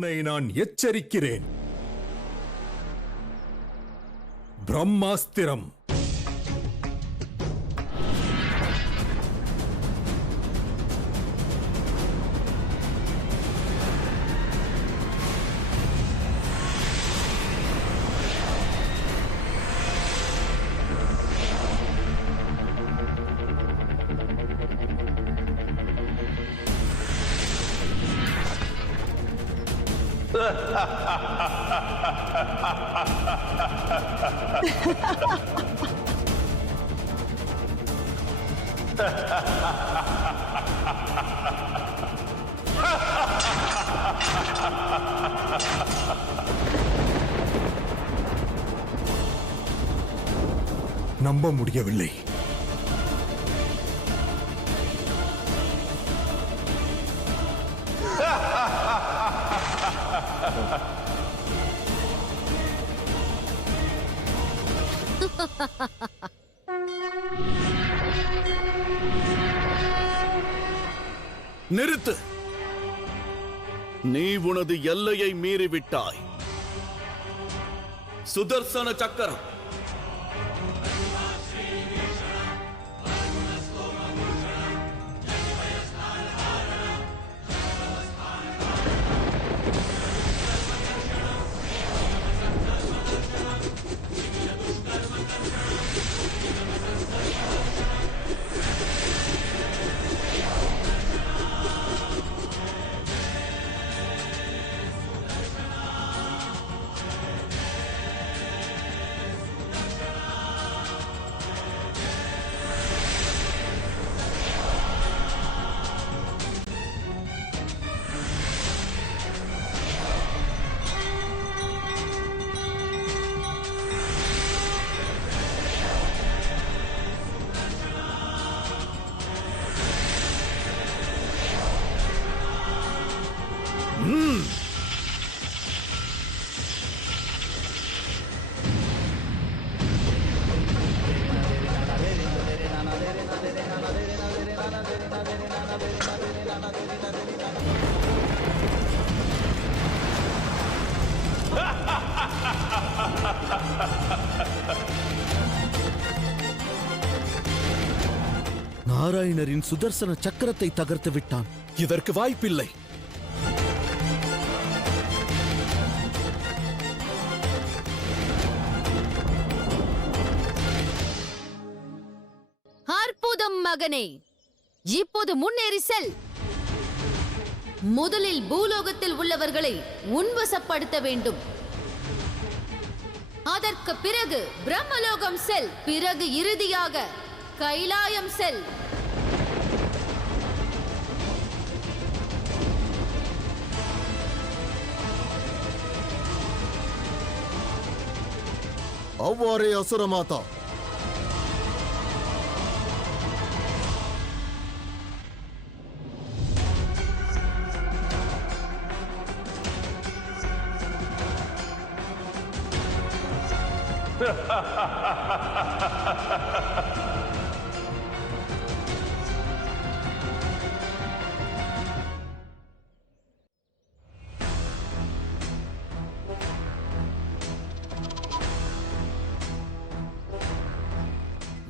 உன்னை நான் எச்சரிக்கிறேன். பிரம்மாஸ்திரம். நம்ப முடியவில்லை. நிறுத்து! நீ உனது எல்லையை மீறிவிட்டாய். சுதர்சன சக்கரம் நாராயணரின் சுதர்சன சக்கரத்தை தகர்த்து விட்டான். இதற்கு வாய்ப்பில்லை. அற்புதம் மகனே, இப்போது முன்னேறி செல். முதலில் பூலோகத்தில் உள்ளவர்களை உன்வசப்படுத்த வேண்டும். அதற்கு பிறகு பிரம்மலோகம் செல். பிறகு இறுதியாக கைலாயம் செல். அவ்வாறே அசுரமாதா.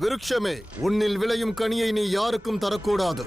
விருட்சமே, உன்னில் விளையும் கனியை நீ யாருக்கும் தரக்கூடாது.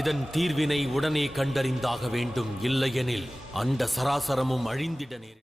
இதன் தீர்வினை உடனே கண்டறிந்தாக வேண்டும். இல்லையெனில் அண்ட சராசரமும் அழிந்திட நேரிடும்.